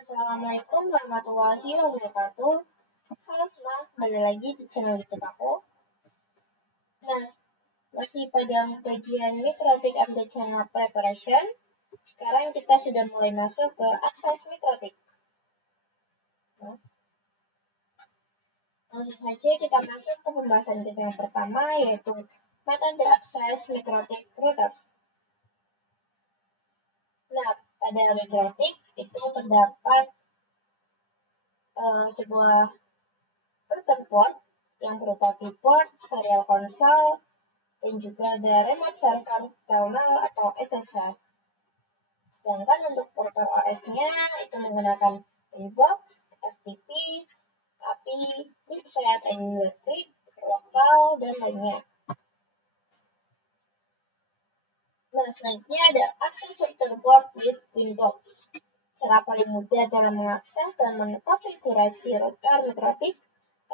Assalamualaikum warahmatullahi wabarakatuh. Halo semua, kembali lagi di channel YouTube aku. Nah, masih pada kajian Mikrotik and the Channel Preparation. Sekarang kita sudah mulai masuk ke akses mikrotik. Langsung saja kita masuk ke pembahasan kita yang pertama, yaitu metode akses mikrotik routers. Nah, pada mikrotik itu terdapat sebuah router port yang berupa keyboard, serial console, dan juga ada remote server terminal atau SSH. Sedangkan untuk protokol OS-nya itu menggunakan Inbox, FTP, API, Website, NUFT, lokal, dan lainnya. Nah, selanjutnya ada akses router port with Winbox. Cara paling mudah dalam mengakses dan mengkonfigurasi router mikrotik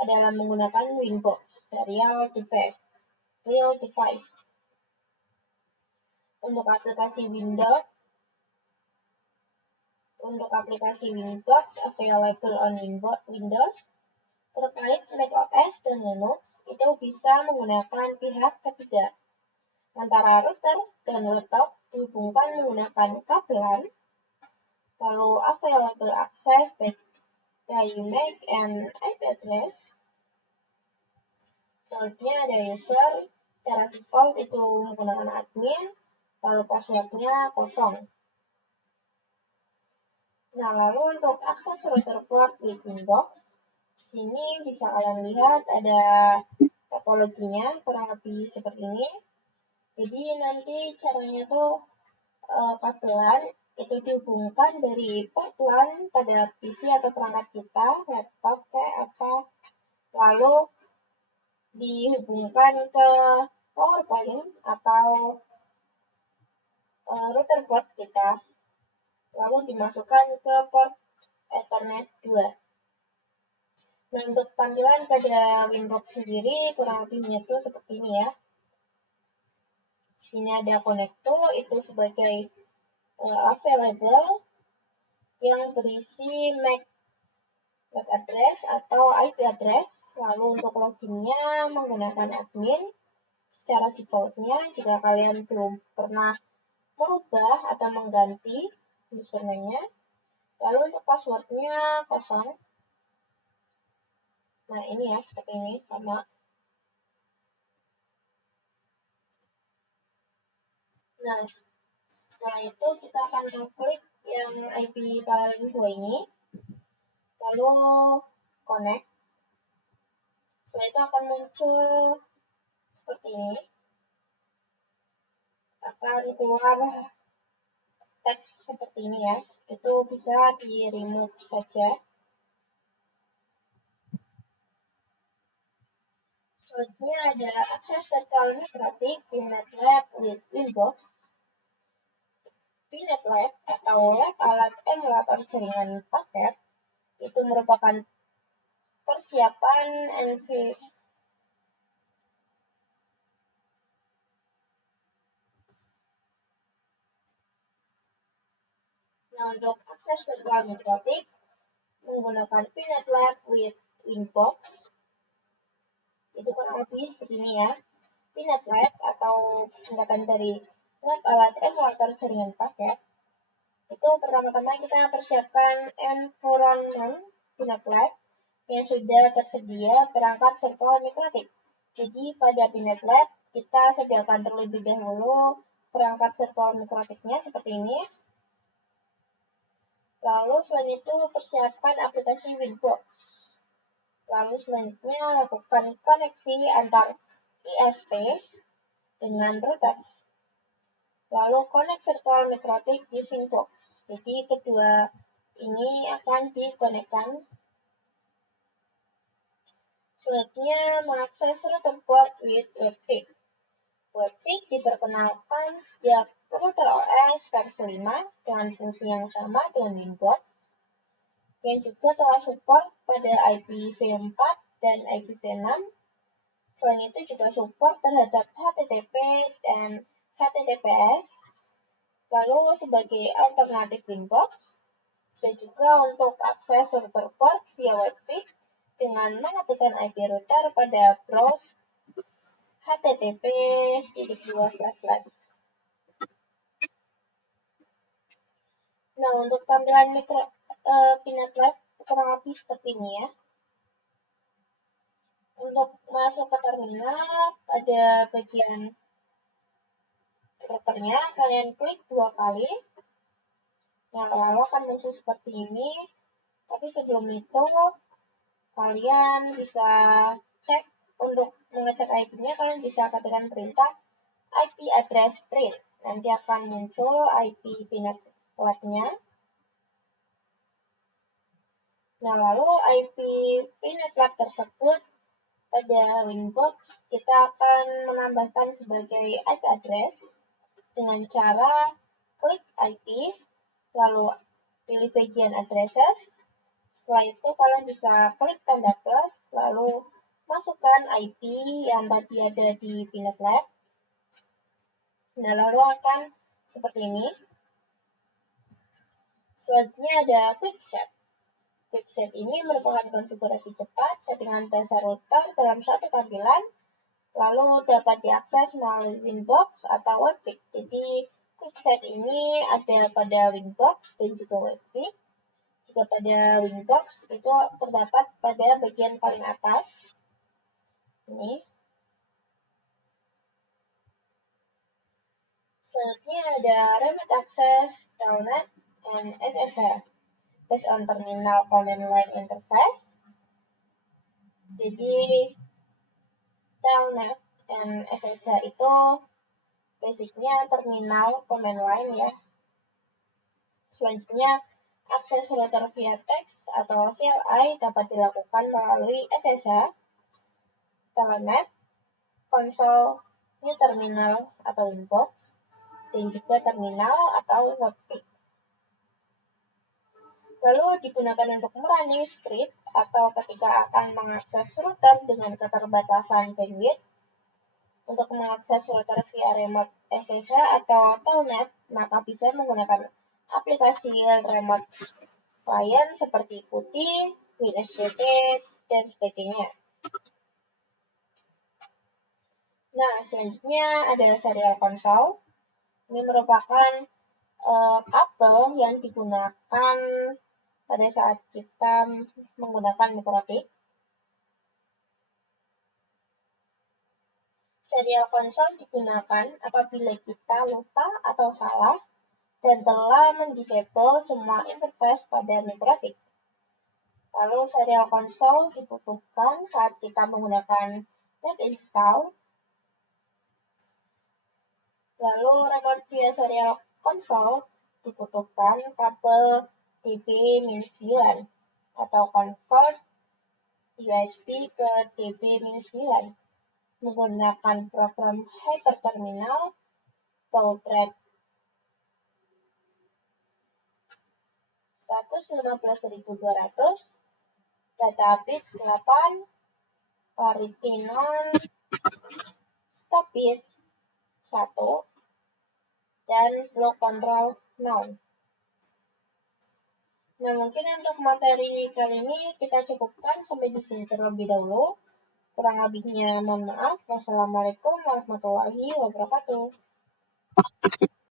adalah menggunakan Winbox, serial device, real device. Untuk aplikasi Winbox available on Windows, terkait macOS dan Linux, itu bisa menggunakan pihak ketiga. Antara router dan laptop dihubungkan menggunakan kabelan, lalu available access by MAC and IP address. Selanjutnya ada user, secara default itu menggunakan admin, lalu passwordnya kosong. Nah, lalu untuk akses router port with Winbox, sini bisa kalian lihat ada topologinya kurang lebih seperti ini. Jadi nanti caranya tuh kabelan itu dihubungkan dari port LAN pada PC atau perangkat kita, laptop kayak apa, lalu dihubungkan ke PowerPoint atau router port kita, lalu dimasukkan ke port Ethernet 2. Nah, untuk tampilan pada Winbox sendiri kurang lebihnya itu seperti ini ya. Di sini ada konektor itu sebagai available yang berisi MAC address atau IP address. Lalu untuk loginnya menggunakan admin secara defaultnya jika kalian belum pernah merubah atau mengganti username-nya. Lalu untuk passwordnya kosong. Nah, ini ya, seperti ini, sama. Nah, setelah itu kita akan mengklik yang IP paling 2 ini, lalu connect. Setelah itu akan muncul seperti ini. Akan keluar teks seperti ini ya. Itu bisa di-remove saja. Selanjutnya ada akses virtual mikrotik VNetLab with Winbox. VNetLab atau lab alat emulator jaringan paket itu merupakan persiapan Nah, untuk akses virtual mikrotik menggunakan VNetLab with Winbox itu kurang lebih seperti ini ya. VNetLab atau singkatan dari lab alat emulator jaringan paket. Itu pertama-tama kita persiapkan environment VNetLab yang sudah tersedia perangkat virtual mikrotik. Jadi pada VNetLab kita sediakan terlebih dahulu perangkat virtual mikrotiknya seperti ini. Lalu selain itu persiapkan aplikasi Winbox. Lalu selanjutnya lakukan koneksi antar ISP dengan router. Lalu connect virtual mikrotik using box. Jadi kedua ini akan dikonekkan. Selanjutnya mengakses router port with WebFig. WebFig diperkenalkan sejak router OS versi 5 dengan fungsi yang sama dengan Winbox, yang juga telah support pada IPv4 dan IPv6. Selain itu juga support terhadap HTTP dan HTTPS. Lalu sebagai alternatif Winbox, bisa juga juga untuk akses router port via WebFig dengan mengetikkan IP router pada browse http:// Nah, untuk tampilan Pinet Lab kurang lebih seperti ini ya. Untuk masuk ke terminal, pada bagian routernya, kalian klik 2 kali. Nah, lalu akan muncul seperti ini. Tapi sebelum itu, kalian bisa cek untuk mengecek IP-nya, kalian bisa ketikkan perintah IP address print. Nanti akan muncul IP Pinet Lab-nya. Nah, lalu IP Pinet Lab tersebut pada Winbox kita akan menambahkan sebagai IP address dengan cara klik IP, lalu pilih bagian addresses. Setelah itu kalian bisa klik tanda plus, lalu masukkan IP yang tadi ada di Pinet Lab. Nah, lalu akan seperti ini. Selanjutnya ada Quick Set. Quick Set ini merupakan konfigurasi cepat settingan dasar router dalam satu tampilan, lalu dapat diakses melalui Winbox atau WebFig. Jadi, Quick Set ini ada pada Winbox dan juga WebFig. Jika pada Winbox, itu terdapat pada bagian paling atas. Ini. Selanjutnya ada Remote Access, Telnet, and SSH based on Terminal Command Line Interface. Jadi, Telnet dan SSH itu basicnya terminal command line ya. Selanjutnya, akses router via text atau CLI dapat dilakukan melalui SSH, Telnet, konsol, new terminal atau Winbox, dan juga terminal atau WebFig. Lalu digunakan untuk merunning script atau ketika akan mengakses router dengan keterbatasan bandwidth. Untuk mengakses router via remote SSH atau Telnet, maka bisa menggunakan aplikasi remote client seperti PuTTY, WinSDT, dan sebagainya. Nah, selanjutnya ada serial console. Ini merupakan kabel yang digunakan pada saat kita menggunakan mikrotik. Serial console digunakan apabila kita lupa atau salah dan telah mendisable semua interface pada mikrotik. Lalu serial console dibutuhkan saat kita menggunakan net install. Lalu remote via serial console dibutuhkan kabel DB-9 atau convert USB ke DB-9 menggunakan program hyperterminal, baud rate 115.200, data bit 8, parity non, stop bits 1, dan flow control 0. Nah, mungkin untuk materi kali ini kita cukupkan sampai di sini terlebih dahulu. Kurang lebihnya mohon maaf. Wassalamualaikum warahmatullahi wabarakatuh.